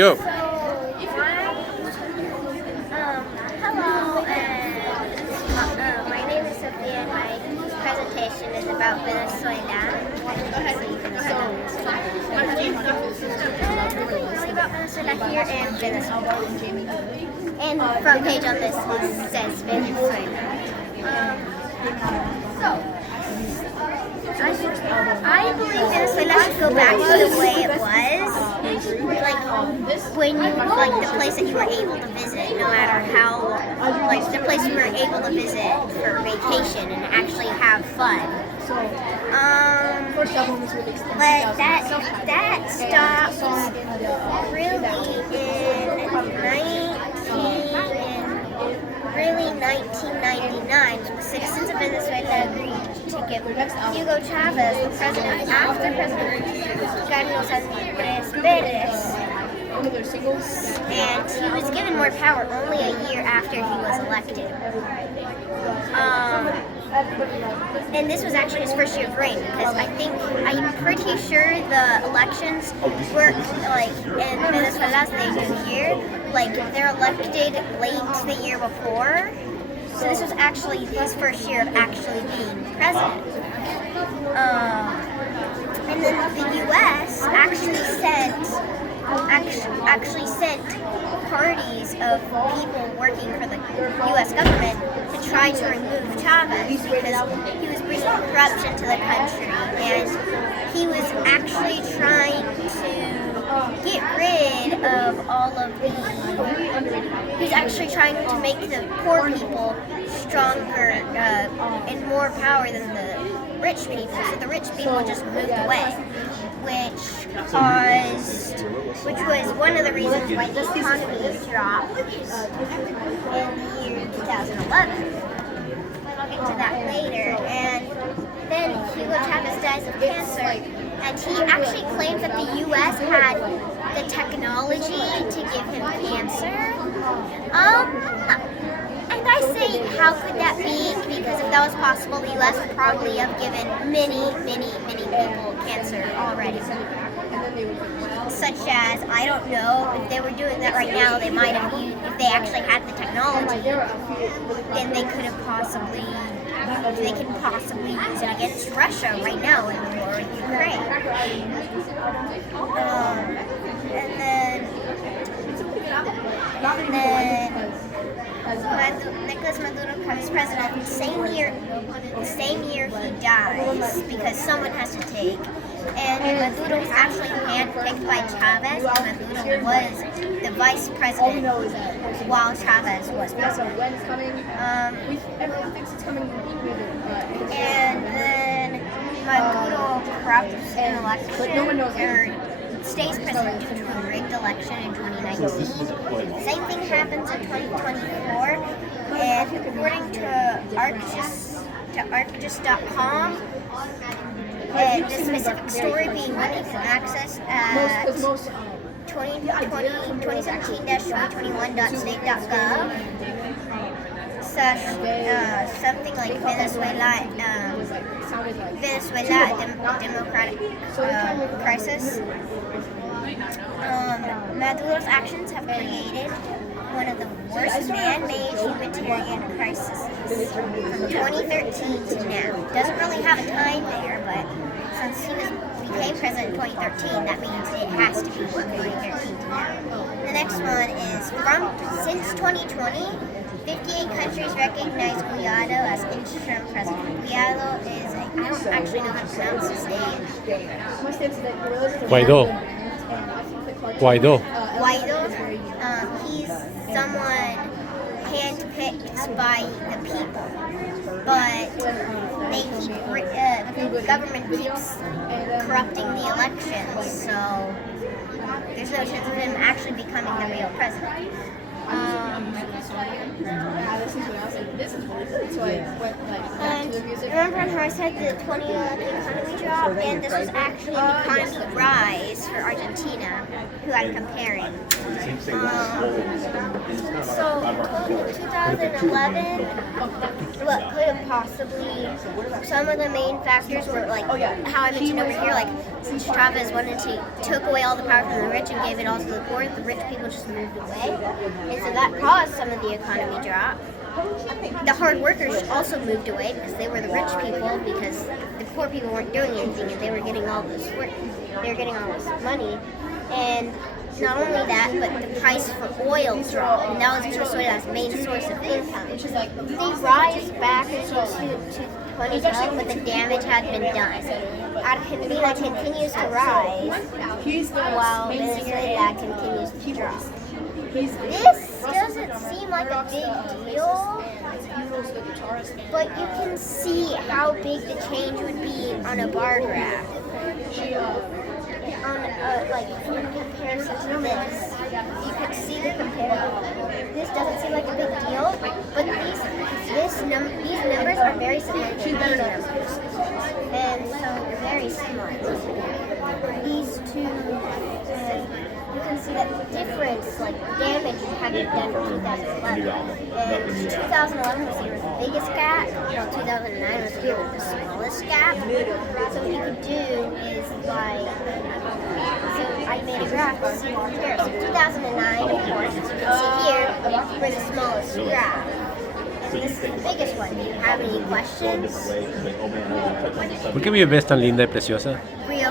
Go. Hello, and my name is Sofia, and my presentation is about Venezuela. About Venezuela here in Venezuela. And the front page on this says Venezuela. I believe Venezuela should go back to the way it was. Like when you like the place that you were able to visit, no matter how like the place you were able to visit for vacation and actually have fun. But that stopped really in 1999. The citizens of Venezuela agreed to give Hugo Chavez, the president, after President Carlos Andres Perez, and he was given more power only a year after he was elected. And this was actually his first year of reign, because I'm pretty sure the elections were like in Venezuela, they do here, like they're elected late the year before. So this was actually his first year of actually being president. And then the U.S. actually sent parties of people working for the U.S. government to try to remove Chavez because he was bringing corruption to the country, and he was actually trying to get rid of all of the. He's actually trying to make the poor people stronger and more power than the rich people. So the rich people just moved away, which was one of the reasons why the economy dropped in the year 2011. I'll get to that later. And then Hugo Chavez dies of cancer, and he actually claims that the U.S. had the technology to give him cancer. And I say, how could that be? Because if that was possible, the U.S. would probably have given many people cancer already. Such as, I don't know, if they were doing that right now, they might have used, if they actually had the technology, then they could possibly use it against Russia right now in the war with Ukraine. And then Nicolas Maduro becomes president the same year he dies, because someone has to take. And Maduro was actually handpicked by Chavez, and Maduro was the vice president while Chavez was president. And then Maduro corrupts an election, or stays president due to a rigged election in 2019. Same thing happens in 2024, and according to Arcgis.com, the specific story being what you can access at 2017-2021.state.gov something like Venezuela democratic crisis. Maduro's actions have created one of the worst man-made humanitarian crises from 2013 to now. Doesn't really have a time there, but since he became president in 2013, that means it has to be from 2013 to now. The next one is since 2020, 58 countries recognize Guaido as interim president. Guaido is I don't actually know how to pronounce his name. Guaido. He's someone handpicked by the people, but the government keeps corrupting the elections, so there's no chance of him actually becoming the real president. this is when I was like, this is really good. So I went back to the music. Remember how I said the 2011 economy drop? And this was actually an economy rise for Argentina, who I'm comparing. So in 2011, what could have possibly, some of the main factors were like how I mentioned over here, like since Chavez took away all the power from the rich and gave it all to the poor, the rich people just moved away. And so that caused some of the economy drop. The hard workers also moved away because they were the rich people, because the poor people weren't doing anything and they were getting all this work, they were getting all this money. And not only that, but the price for oil dropped, and that was Venezuela's main source of income. They rise back into 2012, but the damage had been done. Argentina continues to rise, while Venezuela continues to drop. This doesn't seem like a big deal, but you can see how big the change would be on a bar graph. Like in comparison to this, you could see the comparison. This doesn't seem like a big deal, but these numbers are very similar to these numbers, and so very similar. These two. You can see that the difference, like damage, had been done in 2011. And 2011 was here with the biggest gap, while 2009 was here with the smallest gap. So what you could do is so I made a graph to see the comparison. 2009, of course, as you can see here, we're the smallest graph. And this is the biggest one. Do you have any questions? ¿Por qué mi bebé es tan linda y preciosa?